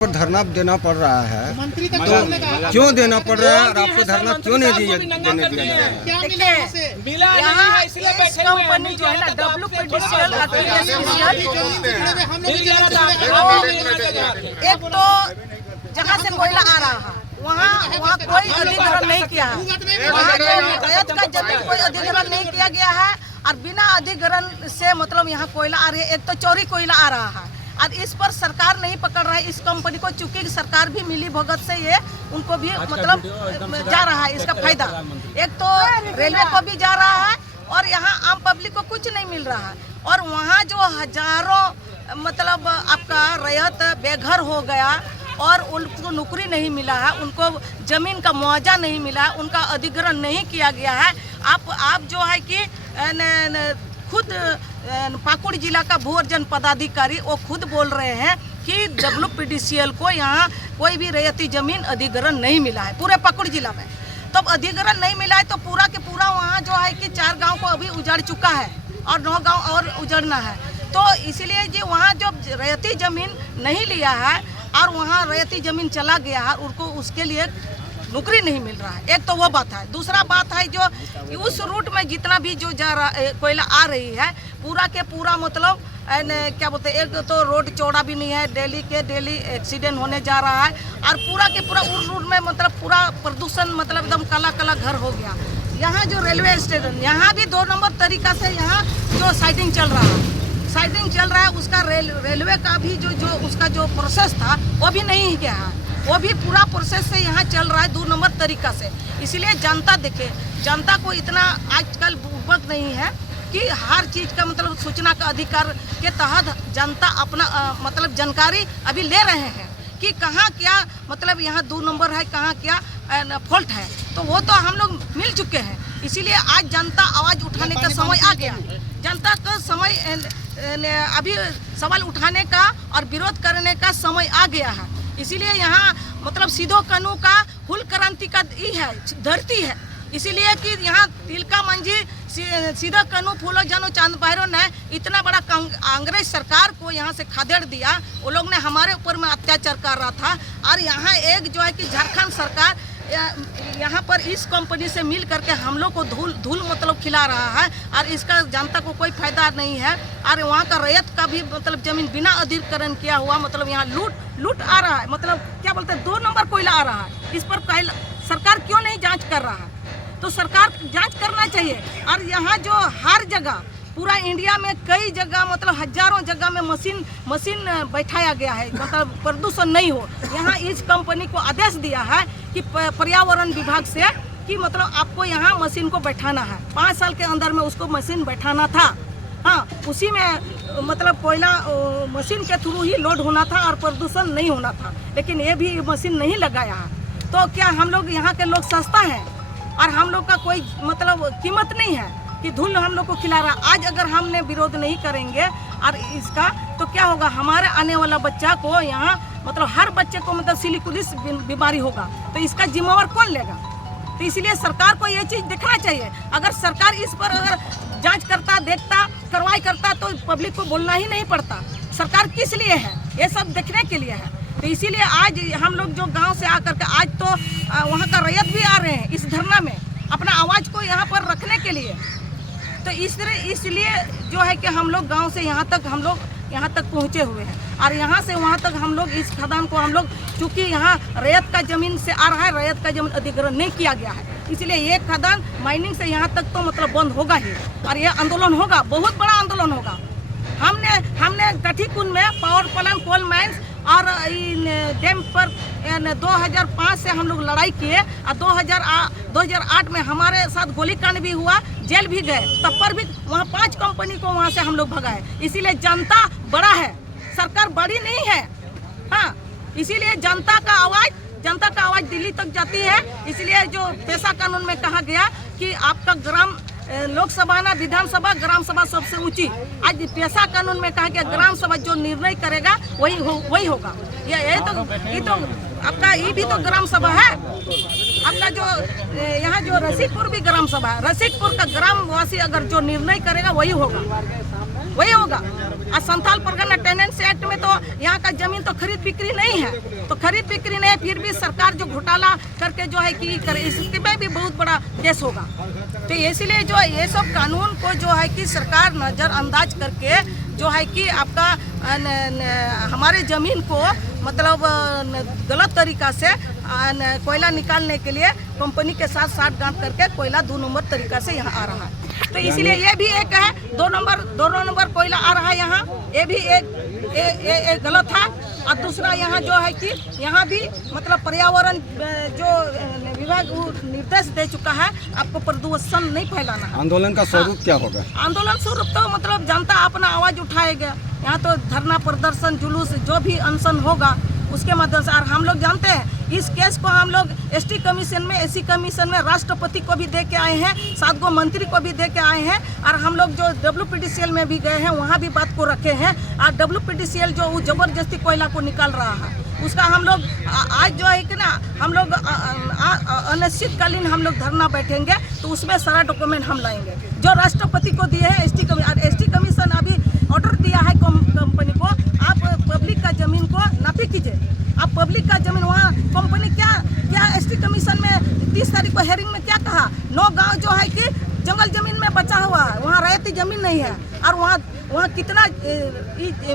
पर धरना देना पड़ रहा है मंत्री तक तो क्यों देना पड़ रहा है और आपको धरना क्यों नहीं देने दिया जा रहा है? क्या मिला उसे? यहाँ इस कंपनी जो है ना WPDCL एक तो जहाँ से कोयला आ रहा है वहाँ कोई अधिग्रहण नहीं किया है। वहाँ रैयत का जमीन कोई अधिग्रहण नहीं किया गया है और बिना अधिग्रहण से मतलब यहाँ कोयला आ रही है। एक तो चोरी कोयला आ रहा है और इस पर सरकार नहीं पकड़ रहा है इस कंपनी को, चूंकि सरकार भी मिली भगत से ये उनको भी मतलब जा रहा है इसका फायदा। एक तो रेलवे को भी जा रहा है और यहाँ आम पब्लिक को कुछ नहीं मिल रहा है। और वहाँ जो हजारों मतलब आपका रैयत बेघर हो गया और उनको नौकरी नहीं मिला है, उनको जमीन का मुआवजा नहीं मिला है, उनका अधिग्रहण नहीं किया गया है। आप जो है कि खुद पाकुड़ जिला का भूअर्जन पदाधिकारी वो खुद बोल रहे हैं कि WPDCL को यहाँ कोई भी रैयती जमीन अधिग्रहण नहीं मिला है पूरे पाकुड़ जिला में। तब अधिग्रहण नहीं मिला है तो पूरा के पूरा वहाँ जो है कि 4 गांव को अभी उजाड़ चुका है और 9 गांव और उजड़ना है। तो इसीलिए जी वहाँ जो रैयती जमीन नहीं लिया है और वहाँ रैयती जमीन चला गया है उनको उसके लिए नौकरी नहीं मिल रहा है। एक तो वो बात है। दूसरा बात है जो उस रूट में जितना भी जो जा रहा कोयला आ रही है पूरा के पूरा मतलब क्या बोलते हैं, एक तो रोड चौड़ा भी नहीं है, डेली एक्सीडेंट होने जा रहा है और पूरा के पूरा उस रूट में मतलब पूरा प्रदूषण मतलब एकदम काला काला घर हो गया। यहाँ जो रेलवे स्टेशन यहाँ भी 2 नंबर तरीका से यहाँ जो साइडिंग चल रहा है उसका रेलवे का भी जो उसका जो प्रोसेस था वो भी नहीं किया है, वो भी पूरा प्रोसेस से यहाँ चल रहा है 2 नंबर तरीका से। इसलिए जनता देखे, जनता को इतना आजकल बुर्बक नहीं है कि हर चीज़ का मतलब सूचना का अधिकार के तहत जनता अपना मतलब जानकारी अभी ले रहे हैं कि कहाँ क्या मतलब यहाँ 2 नंबर है, कहाँ क्या फॉल्ट है। तो वो तो हम लोग मिल चुके हैं। इसीलिए आज जनता आवाज़ उठाने का समय आ गया। जनता का समय अभी सवाल उठाने का और विरोध करने का समय आ गया है। इसीलिए यहाँ मतलब सीधो कानू का हुल क्रांति का ही है धरती है। इसीलिए कि यहाँ तिलका मंजी सीधा कानू फूलो जानो चांद बहरो ने इतना बड़ा अंग्रेज सरकार को यहाँ से खदेड़ दिया। वो लोग ने हमारे ऊपर में अत्याचार कर रहा था और यहाँ एक जो है कि झारखंड सरकार यहाँ पर इस कंपनी से मिल करके हम लोग को धूल मतलब खिला रहा है और इसका जनता को कोई फायदा नहीं है। और वहाँ का रैयत का भी मतलब जमीन बिना अधिग्रहण किया हुआ मतलब यहाँ लूट आ रहा है, मतलब क्या बोलते हैं 2 नंबर कोयला आ रहा है। इस पर सरकार क्यों नहीं जांच कर रहा है? तो सरकार जांच करना चाहिए। और यहाँ जो हर जगह पूरा इंडिया में कई जगह मतलब हजारों जगह में मशीन बैठाया गया है मतलब प्रदूषण नहीं हो। यहाँ इस कंपनी को आदेश दिया है कि पर्यावरण विभाग से कि मतलब आपको यहाँ मशीन को बैठाना है, 5 साल के अंदर में उसको मशीन बैठाना था। हाँ, उसी में मतलब कोयला मशीन के थ्रू ही लोड होना था और प्रदूषण नहीं होना था, लेकिन ये भी मशीन नहीं लगाया है। तो क्या हम लोग यहाँ के लोग सस्ता हैं और हम लोग का कोई मतलब कीमत नहीं है कि धूल हम लोग को खिला रहा। आज अगर हमने विरोध नहीं करेंगे और इसका तो क्या होगा, हमारे आने वाला बच्चा को यहाँ मतलब हर बच्चे को मतलब सिलिकोसिस बीमारी होगा, तो इसका जिम्मेवार कौन लेगा? तो इसलिए सरकार को ये चीज़ देखना चाहिए। अगर सरकार इस पर अगर जांच करता, देखता, कार्रवाई करता तो पब्लिक को बोलना ही नहीं पड़ता। सरकार किस लिए है? ये सब देखने के लिए है। तो इसीलिए आज हम लोग जो गांव से आकर के आज तो वहाँ का रैयत भी आ रहे हैं इस धरना में अपना आवाज़ को यहाँ पर रखने के लिए। तो इसलिए जो है कि हम लोग गांव से यहाँ तक पहुँचे हुए हैं और यहाँ से वहाँ तक हम लोग इस खदान को हम लोग चूँकि यहाँ रैयत का ज़मीन से आ रहा है, रैयत का ज़मीन अधिग्रहण नहीं किया गया है, इसलिए ये खदान माइनिंग से यहाँ तक तो मतलब बंद होगा ही और ये आंदोलन होगा, बहुत बड़ा आंदोलन होगा। हमने कठीकुंड में पावर प्लांट कोल माइंस और डैम पर 2005 से हम लोग लड़ाई किए और 2008 में हमारे साथ गोलीकांड भी हुआ, जेल भी गए, तब पर भी वहाँ 5 कंपनी को वहाँ से हम लोग भगाए। इसीलिए जनता बड़ा है, सरकार बड़ी नहीं है। हाँ, इसीलिए जनता का आवाज़ दिल्ली तक जाती है। इसलिए जो पेशा कानून में कहा गया कि आपका ग्राम लोकसभा ना विधानसभा ग्राम सभा सबसे ऊंची, आज पेशा कानून में कहा गया ग्राम सभा जो निर्णय करेगा वही होगा। ये तो आपका ये भी तो ग्राम सभा है। आपका जो यहाँ जो रसिकपुर भी ग्राम सभा है, रसिकपुर का ग्रामवासी अगर जो निर्णय करेगा वही होगा। और संथाल परगना टेनेंसी एक्ट में तो यहाँ का जमीन तो खरीद बिक्री नहीं है, तो खरीद बिक्री नहीं, फिर भी सरकार जो घोटाला करके जो है कि करे, इसके में भी बहुत बड़ा केस होगा। तो इसीलिए जो ये सब कानून को जो है कि सरकार नज़रअंदाज करके जो है कि आपका हमारे ज़मीन को मतलब गलत तरीका से कोयला निकालने के लिए कंपनी के साथ साठगांठ करके कोयला 2 नंबर तरीका से यहाँ आ रहा है। तो इसलिए ये भी एक है 2 नंबर कोयला आ रहा है यहाँ, ये भी एक गलत है। और दूसरा यहाँ जो है कि यहाँ भी मतलब पर्यावरण जो विभाग निर्देश दे चुका है, आपको प्रदूषण नहीं फैलाना है। आंदोलन का स्वरूप क्या होगा? आंदोलन स्वरूप तो मतलब जनता अपना आवाज़ उठाएगा, यहाँ तो धरना प्रदर्शन जुलूस जो भी अनशन होगा उसके माध्यम से। और हम लोग जानते हैं इस केस को हम लोग एसटी कमीशन में, एसी कमीशन में राष्ट्रपति को भी दे के आए हैं, 7 गो मंत्री को भी दे के आए हैं, और हम लोग जो WPDCL में भी गए हैं वहाँ भी बात को रखे हैं। और WPDCL जो जबरदस्ती कोयला को निकाल रहा है उसका हम लोग आज जो है कि ना हम लोग अनिश्चितकालीन हम लोग धरना बैठेंगे, तो उसमें सारा डॉक्यूमेंट हम लाएंगे जो राष्ट्रपति को दिए हैं। एसटी कमीशन अभी ऑर्डर दिया है कंपनी को, आप पब्लिक का जमीन को नापी कीजिए। आप पब्लिक का जमीन वहाँ कंपनी क्या एसटी कमीशन में 30 तारीख को हेयरिंग में क्या कहा, 9 गांव जो है कि जंगल जमीन में बचा हुआ है, वहाँ रैयती जमीन नहीं है, और वहाँ कितना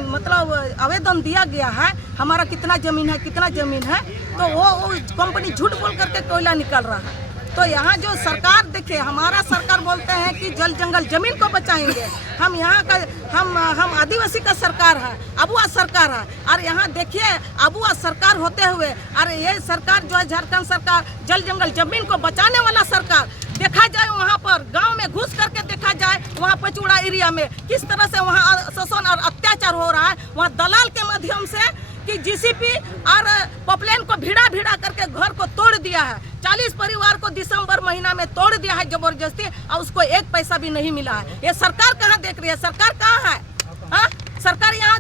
मतलब आवेदन दिया गया है, हमारा कितना ज़मीन है, तो वो कंपनी झूठ बोल करके कोयला निकाल रहा है। तो यहाँ जो सरकार देखिए, हमारा सरकार बोलते हैं कि जल जंगल जमीन को बचाएंगे, हम यहाँ का हम आदिवासी का सरकार है, अबुआ सरकार है। और यहाँ देखिए अबुआ सरकार होते हुए और ये सरकार जो है झारखंड सरकार जल जंगल जमीन को बचाने वाला सरकार, देखा जाए वहाँ पर गांव में घुस करके देखा जाए, वहाँ पचूड़ा एरिया में किस तरह से वहाँ शोषण और अत्याचार हो रहा है। वहाँ दलाल के माध्यम से कि जीसीपी और पॉपलेन को भिड़ा करके घर को तोड़ दिया है। 40 परिवार को दिसंबर महीना में तोड़ दिया है जबरदस्ती, और उसको 1 पैसा भी नहीं मिला है। ये सरकार कहाँ देख रही है? सरकार कहाँ है? हाँ, सरकार यहाँ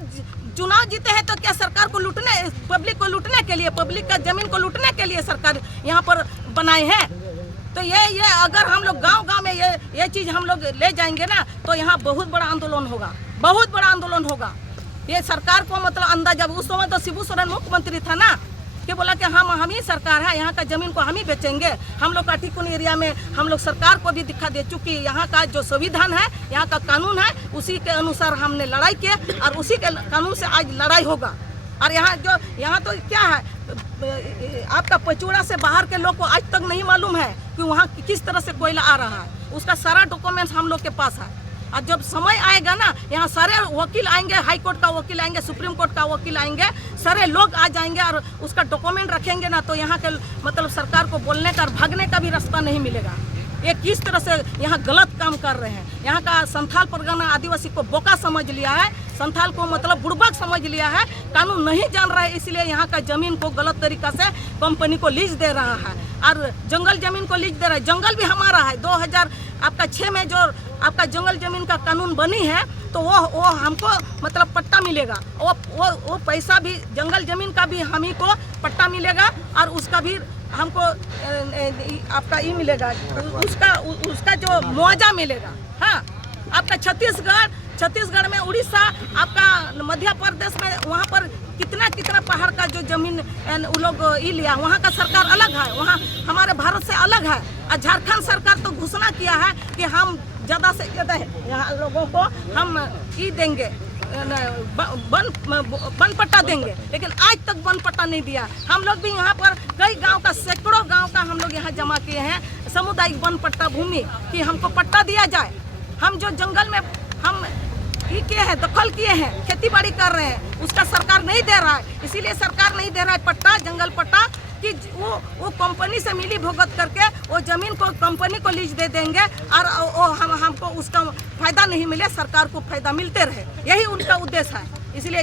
चुनाव जीते हैं तो क्या सरकार को लूटने, पब्लिक को लूटने के लिए, पब्लिक का जमीन को लूटने के लिए सरकार यहाँ पर बनाए हैं? तो ये अगर हम लोग गांव में ये चीज़ हम लोग ले जाएंगे ना, तो यहाँ बहुत बड़ा आंदोलन होगा, बहुत बड़ा आंदोलन होगा। ये सरकार को मतलब अंदाजा, उस समय तो शिबू सोरेन मुख्यमंत्री था ना, कि बोला कि हम ही सरकार है, यहाँ का ज़मीन को हम ही बेचेंगे। हम लोग काटीकुन एरिया में हम लोग सरकार को भी दिखा दे चुकी, यहाँ का जो संविधान है, यहाँ का कानून है, उसी के अनुसार हमने लड़ाई की और उसी के कानून से आज लड़ाई होगा। और यहाँ तो क्या है, आपका पचूड़ा से बाहर के लोग को आज तक नहीं मालूम है कि वहाँ किस तरह से कोयला आ रहा है। उसका सारा डॉक्यूमेंट्स हम लोग के पास है। और जब समय आएगा ना, यहाँ सारे वकील आएंगे, हाई कोर्ट का वकील आएंगे, सुप्रीम कोर्ट का वकील आएंगे, सारे लोग आ जाएंगे और उसका डॉक्यूमेंट रखेंगे ना, तो यहाँ के मतलब सरकार को बोलने का और भागने का भी रास्ता नहीं मिलेगा। ये किस तरह से यहाँ गलत काम कर रहे हैं। यहाँ का संथाल परगना आदिवासी को बोका समझ लिया है, संथाल को मतलब बुड़बक समझ लिया है, कानून नहीं जान रहा है, इसलिए यहाँ का ज़मीन को गलत तरीका से कंपनी को लीज दे रहा है और जंगल ज़मीन को लीज दे रहा है। जंगल भी हमारा है। 2006 में जो आपका जंगल ज़मीन का कानून बनी है, तो वो हमको मतलब पट्टा मिलेगा, वो पैसा भी जंगल ज़मीन का भी हम ही को पट्टा मिलेगा और उसका भी हमको आपका ये मिलेगा, उसका जो मुआवजा मिलेगा। हाँ, आपका छत्तीसगढ़ में, उड़ीसा, आपका मध्य प्रदेश में, वहाँ पर कितना पहाड़ का जो जमीन वो लोग ये लिया, वहाँ का सरकार अलग है, वहाँ हमारे भारत से अलग है। और झारखंड सरकार तो घोषणा किया है कि हम ज़्यादा से ज़्यादा यहाँ लोगों को हम ये देंगे, वन पट्टा देंगे, लेकिन आज तक वन पट्टा नहीं दिया। हम लोग भी यहाँ पर कई गांव का, सैकड़ों गांव का हम लोग यहाँ जमा किए हैं सामुदायिक वन पट्टा भूमि कि हमको पट्टा दिया जाए। हम जो जंगल में हम ये किए हैं, दखल किए हैं, खेती बाड़ी कर रहे हैं, उसका सरकार नहीं दे रहा है। इसीलिए सरकार नहीं दे रहा है पट्टा, जंगल पट्टा, कि वो कंपनी से मिली भुगत करके वो ज़मीन को कंपनी को लीज दे देंगे और हमको उसका फ़ायदा नहीं मिले, सरकार को फ़ायदा मिलते रहे। यही उनका उद्देश्य है। इसलिए